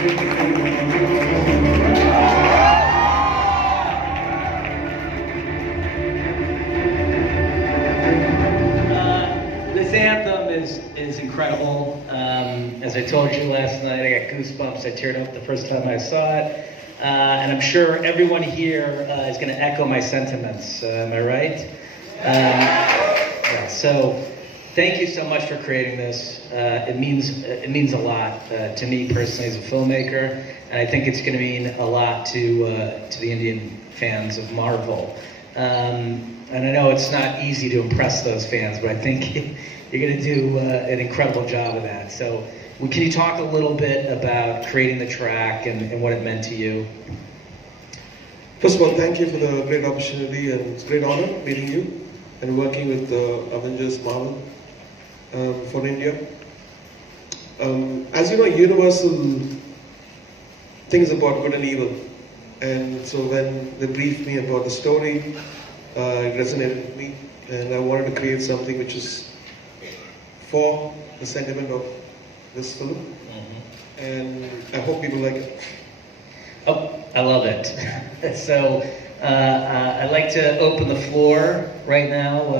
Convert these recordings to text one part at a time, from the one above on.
This anthem is incredible. As I told you last night, I got goosebumps. I teared up the first time I saw it. And I'm sure everyone here is going to echo my sentiments. Am I right? Yeah, so thank you so much for creating this. It means a lot to me personally as a filmmaker, and I think it's going to mean a lot to the Indian fans of Marvel. And I know it's not easy to impress those fans, but I think you're going to do an incredible job of that. So can you talk a little bit about creating the track and what it meant to you? First of all, thank you for the great opportunity, and it's a great honor meeting you and working with Avengers Marvel for India. As you know, Universal thinks about good and evil, and so when they briefed me about the story, it resonated with me, and I wanted to create something which is for the sentiment of this film, and I hope people like it. Oh, I love it. So I'd like to open the floor right now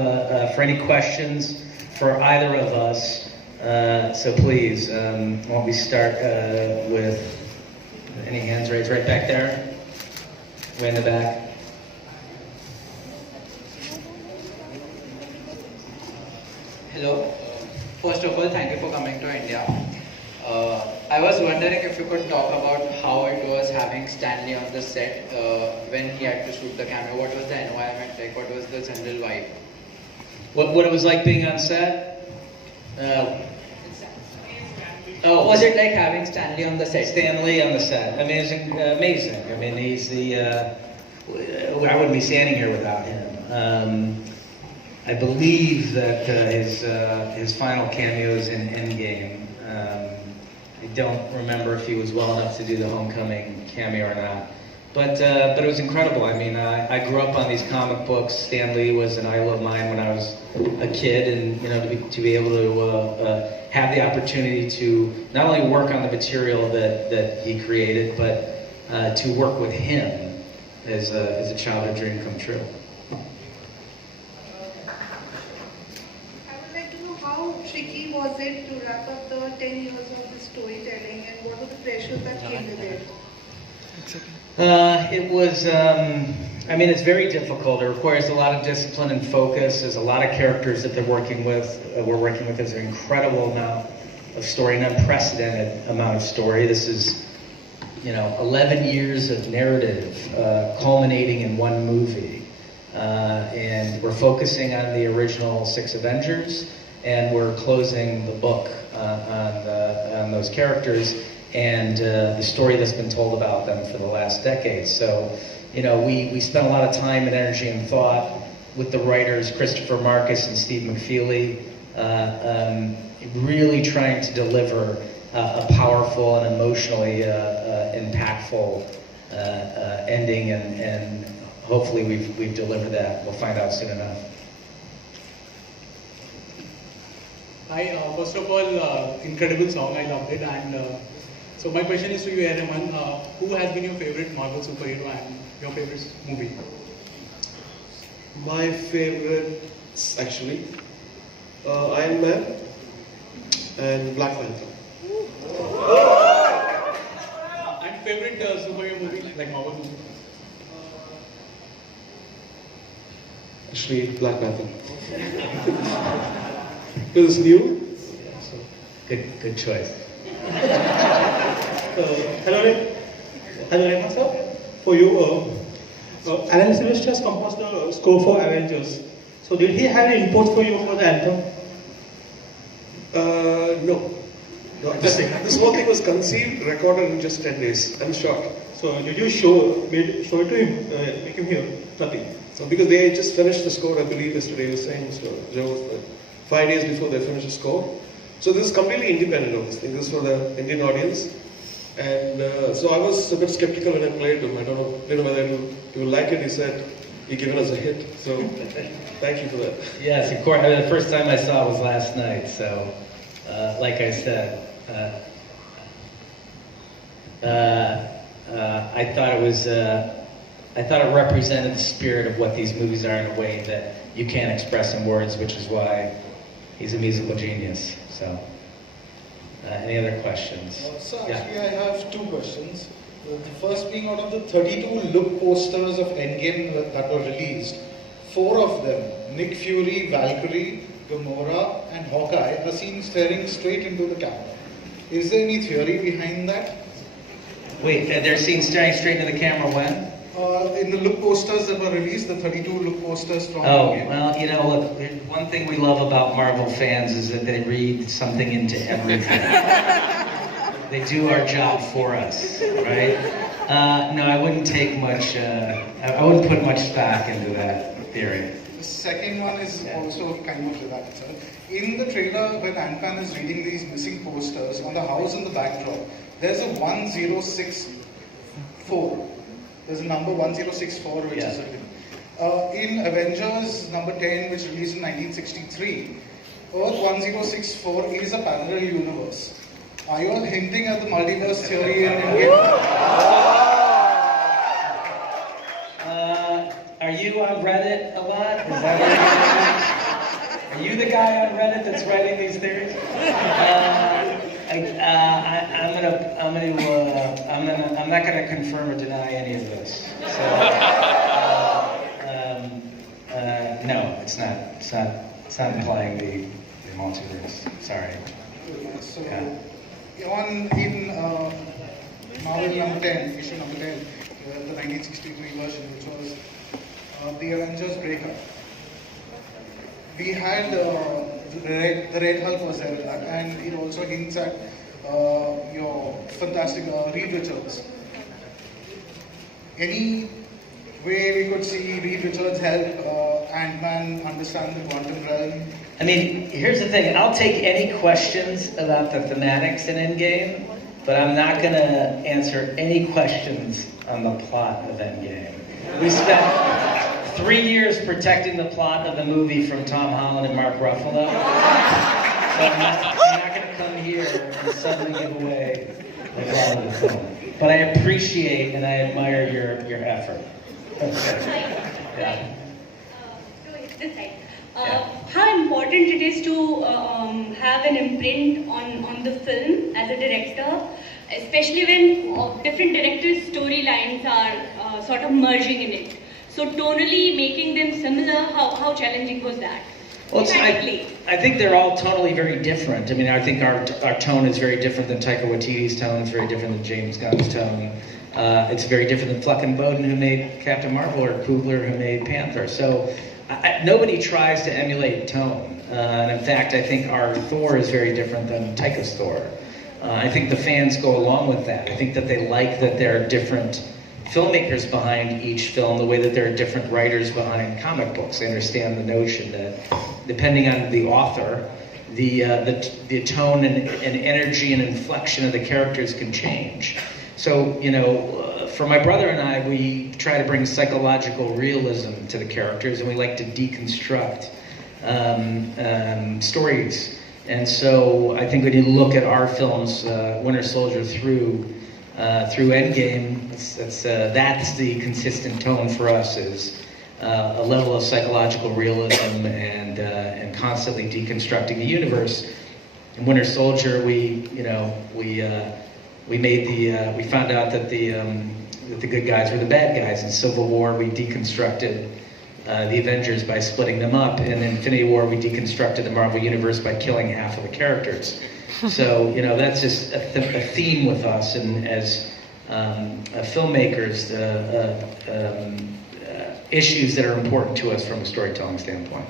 for any questions for either of us. So please, why don't we start with any hands raised right back there, way in the back. Hello. First of all, thank you for coming to India. I was wondering if you could talk about how it was having Stanley on the set when he had to shoot the camera. What was the environment like? What was the general vibe? What it was like being on set? Was it like having Stanley on the set? Stan Lee on the set. I mean, it's amazing. I mean, he's the. I wouldn't be standing here without him. I believe that his final cameo is in Endgame. I don't remember if he was well enough to do the Homecoming cameo or not. But it was incredible. I mean, I grew up on these comic books. Stan Lee was an idol of mine when I was a kid, and to be able to have the opportunity to not only work on the material that he created, but to work with him is a childhood dream come true. How tricky was it to wrap up the 10 years of the storytelling, and what were the pressures that came with it? It was, I mean, it's very difficult. It requires a lot of discipline and focus. There's a lot of characters that they're working with. We're working with. There's an incredible amount of story, an unprecedented amount of story. This is, 11 years of narrative culminating in one movie. And we're focusing on the original 6 Avengers, and we're closing the book on those characters and the story that's been told about them for the last decade. So, we spent a lot of time and energy and thought with the writers, Christopher Marcus and Steve McFeely, really trying to deliver a powerful and emotionally impactful ending, and hopefully we've delivered that. We'll find out soon enough. Hi, first of all, incredible song, I loved it, and so my question is to you, Rahman, who has been your favorite Marvel superhero and your favorite movie? My favorites, actually, Iron Man and Black Panther. And favorite superhero movie, like Marvel movie? Actually, Black Panther. Because it's new. So, good choice. Hello, Rahman sir. For you, Alan Silvestri has composed the score for Avengers. So did he have any input for you for the anthem? No. This whole thing was conceived, recorded in just 10 days. I'm shocked. So did you show it to him, make him hear? Nothing. So because they just finished the score, I believe yesterday he was saying, so Joe, 5 days before they finished the score. So this is completely independent of this thing. This is for the Indian audience. And so I was a bit skeptical when I played them. I don't know whether you will like it. He said, you've given us a hit. So thank you for that. Yes, of course. I mean, the first time I saw it was last night. So, like I said, I thought it was, I thought it represented the spirit of what these movies are in a way that you can't express in words, which is why he's a musical genius. So, any other questions? So actually I have two questions. The first being, out of the 32 look posters of Endgame that were released, 4 of them, Nick Fury, Valkyrie, Gamora and Hawkeye, are seen staring straight into the camera. Is there any theory behind that? Wait, they're seen staring straight into the camera when? In the look posters that were released, the 32 look posters from Oh, Endgame. well, you know, look, one thing we love about Marvel fans is that they read something into everything. They do our job for us, right? No, I wouldn't take much, I wouldn't put much stock into that theory. The second one is also kind of related, sir. In the trailer, when Anthem is reading these missing posters, on the house in the backdrop, there's a 1064. There's a number 1064 which is written. In Avengers number 10, which released in 1963, Earth 1064 is a parallel universe. Are you all hinting at the multiverse theory in Endgame? Are you on Reddit a lot? Is that what are you the guy on Reddit that's writing these theories? I'm not gonna confirm or deny any of this. So, no, it's not implying the multiverse. Sorry. So, Yeah. in Marvel number 10, issue number 10, the 1963 version, which was the Avengers breakup, we had the Red Hulk was there, and it also hints at your fantastic Reed Richards. Any way we could see Reed Richards help Ant-Man understand the quantum realm? I mean, here's the thing. I'll take any questions about the thematics in Endgame, but I'm not going to answer any questions on the plot of Endgame. We spent 3 years protecting the plot of the movie from Tom Holland and Mark Ruffalo. So I'm not going to come here and suddenly give away the plot of the film. But I appreciate and I admire your effort. Okay. Yeah. This side. How important it is to have an imprint on the film as a director, especially when different directors' storylines are sort of merging in it. So tonally making them similar, how challenging was that? Well, I think they're all totally very different. I mean, I think our tone is very different than Taika Waititi's tone. It's very different than James Gunn's tone. It's very different than Fleck and Bowden, who made Captain Marvel, or Coogler, who made Panther. So nobody tries to emulate tone. And in fact, I think our Thor is very different than Taika's Thor. I think the fans go along with that. I think that they like that there are different filmmakers behind each film, the way that there are different writers behind comic books. They understand the notion that depending on the author, the tone and energy and inflection of the characters can change. So, you know, for my brother and I, we try to bring psychological realism to the characters, and we like to deconstruct stories. And so I think when you look at our films, Winter Soldier through Endgame, that's the consistent tone for us, is a level of psychological realism and constantly deconstructing the universe. In Winter Soldier, we found out that the good guys were the bad guys. In Civil War, we deconstructed the Avengers by splitting them up. In Infinity War, we deconstructed the Marvel Universe by killing half of the characters. So, you know, that's just a theme with us, and as filmmakers, issues that are important to us from a storytelling standpoint.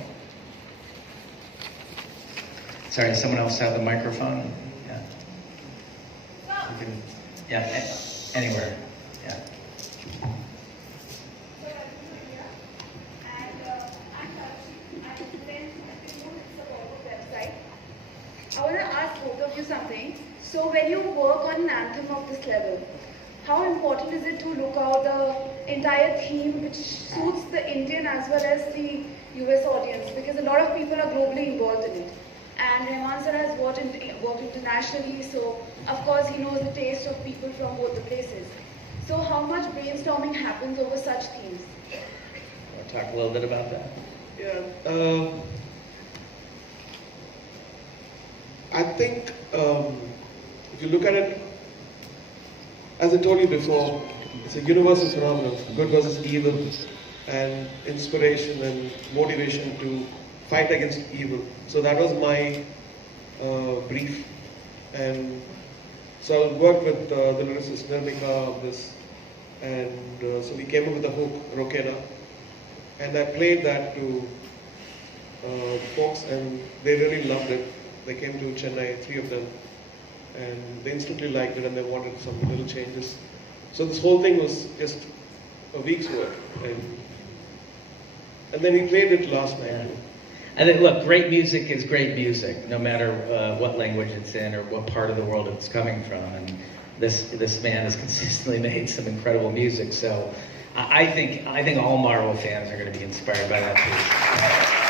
Sorry, does someone else have the microphone? Yeah. Yeah, anywhere. Yeah. I want to ask both of you something. So when you work on an anthem of this level, how important is it to look out the entire theme which suits the Indian as well as the US audience? Because a lot of people are globally involved in it. And Rahman sir has worked internationally, so of course he knows the taste of people from both the places. So how much brainstorming happens over such themes? Want to talk a little bit about that? Yeah. I think if you look at it, as I told you before, it's a universal phenomenon, good versus evil, and inspiration and motivation to fight against evil. So that was my brief. And so I worked with the lyricist Nirmika on this, and so we came up with the hook, Rokena, and I played that to folks, and they really loved it. They came to Chennai, 3 of them, and they instantly liked it, and they wanted some little changes. So this whole thing was just a week's work, and then we played it last night. Yeah. I think, look, great music is great music, no matter what language it's in or what part of the world it's coming from. And this man has consistently made some incredible music. So I think all Marvel fans are going to be inspired by that piece.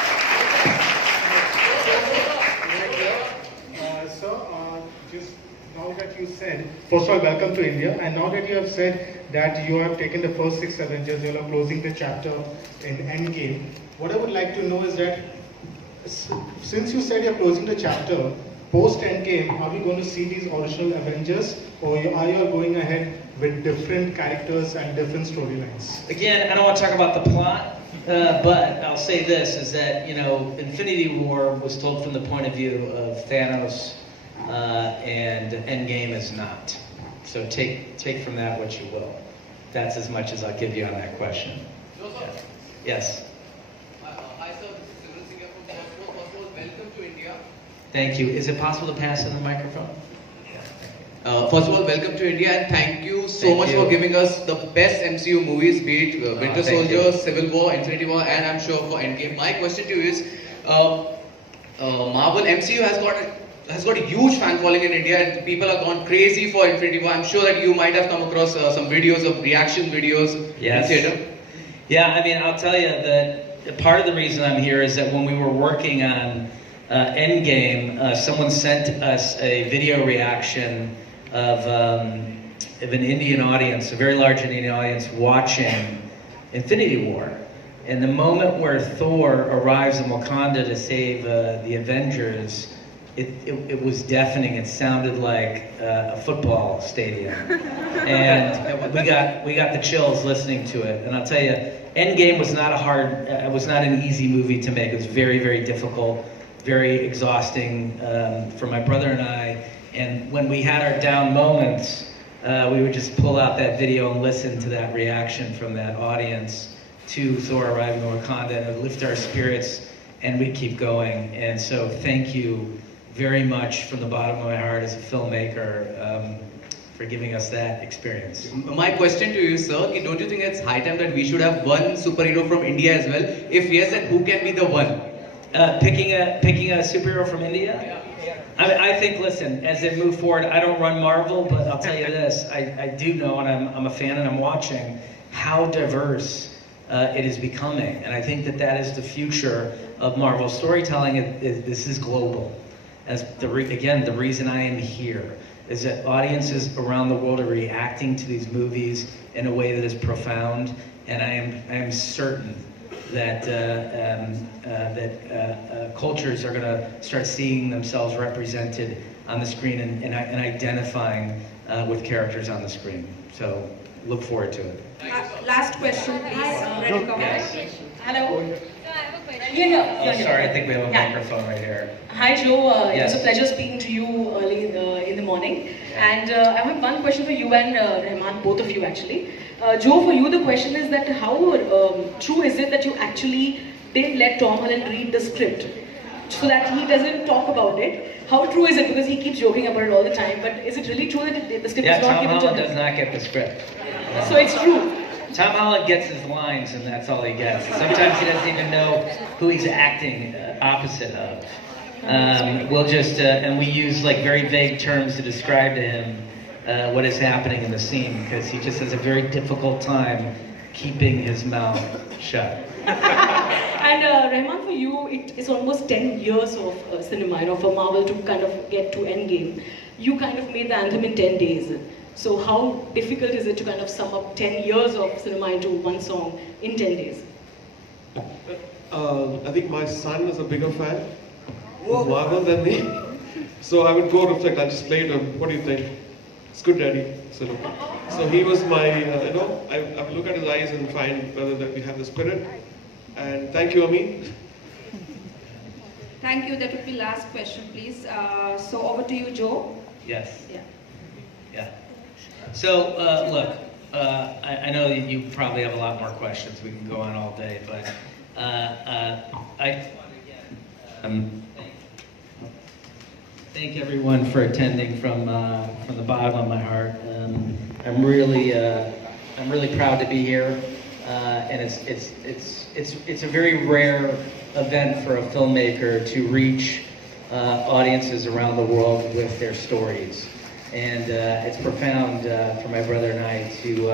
Just now that you said, first of all, welcome to India, and now that you have said that you have taken the first 6 Avengers, you are closing the chapter in Endgame, what I would like to know is that, since you said you are closing the chapter, post Endgame, are we going to see these original Avengers, or are you going ahead with different characters and different storylines? Again, I don't want to talk about the plot, but I'll say this, is that, you know, Infinity War was told from the point of view of Thanos, and Endgame is not. So take from that what you will. That's as much as I'll give you on that question. Yes. Hi sir, this is Civil Singer from First of all, welcome to India. Thank you. Is it possible to pass in the microphone? First of all, welcome to India, and thank you so much for giving us the best MCU movies, be it Winter Soldier, Civil War, Infinity War, and I'm sure for Endgame. My question to you is, Marvel MCU has got a huge fan following in India, and people have gone crazy for Infinity War. I'm sure that you might have come across some videos of reaction videos in theater. Yeah, I mean, I'll tell you that part of the reason I'm here is that when we were working on Endgame, someone sent us a video reaction of an Indian audience, a very large Indian audience, watching Infinity War. And the moment where Thor arrives in Wakanda to save the Avengers, it was deafening. It sounded like a football stadium, and we got the chills listening to it. And I'll tell you, Endgame was not an easy movie to make. It was very, very difficult, very exhausting for my brother and I. And when we had our down moments, we would just pull out that video and listen to that reaction from that audience to Thor arriving in Wakanda, and it would lift our spirits, and we'd keep going. And so thank you very much from the bottom of my heart as a filmmaker for giving us that experience. My question to you, sir, don't you think it's high time that we should have one superhero from India as well? If yes, then who can be the one? Picking a superhero from India? I think, listen, as they move forward, I don't run Marvel, but I'll tell you this, I do know, and I'm a fan and I'm watching, how diverse it is becoming. And I think that is the future of Marvel storytelling. This is global. Again, the reason I am here is that audiences around the world are reacting to these movies in a way that is profound, and I am certain that cultures are going to start seeing themselves represented on the screen and identifying with characters on the screen. So look forward to it. Last question, please. Yes. Hello. Oh, sorry, I think we have a microphone right here. Hi Joe, Yes. It was a pleasure speaking to you early in the morning. And I have one question for you and Rahman, both of you actually. Joe, for you the question is that how true is it that you actually didn't let Tom Holland read the script so that he doesn't talk about it? How true is it? Because he keeps joking about it all the time, but is it really true that the script is not Tom given to Holland him? does not get the script. So it's true. Tom Holland gets his lines, and that's all he gets. Sometimes he doesn't even know who he's acting opposite of. We'll just, and we use like very vague terms to describe to him what is happening in the scene, because he just has a very difficult time keeping his mouth shut. And Rahman, for you, it's almost 10 years of cinema, you know, for Marvel to kind of get to Endgame. You kind of made the Anthem in 10 days. So how difficult is it to kind of sum up 10 years of cinema into one song in 10 days? I think my son is a bigger fan of Marvel than me. So I would go reflect, I'll just play it on, what do you think? It's good, Daddy. So he was my, I would look at his eyes and find whether that we have the spirit. And thank you, Ami. Thank you. That would be last question, please. So over to you, Joe. Yes. Yeah. Yeah. So, look, I know that you probably have a lot more questions. We can go on all day, but I thank everyone for attending from the bottom of my heart. I'm really proud to be here, and it's a very rare event for a filmmaker to reach audiences around the world with their stories. And it's profound for my brother and I to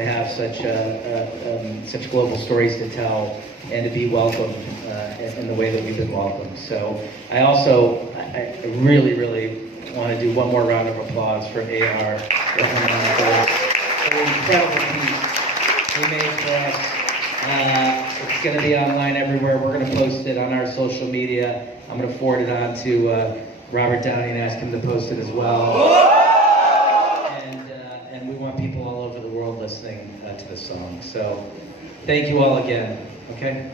have such global stories to tell and to be welcomed in the way that we've been welcomed. So I really want to do one more round of applause for A.R. Rahman for the incredible piece he made for us. It's going to be online everywhere. We're going to post it on our social media. I'm going to forward it on to Robert Downey and ask him to post it as well. And we want people all over the world listening to this song. So thank you all again. Okay?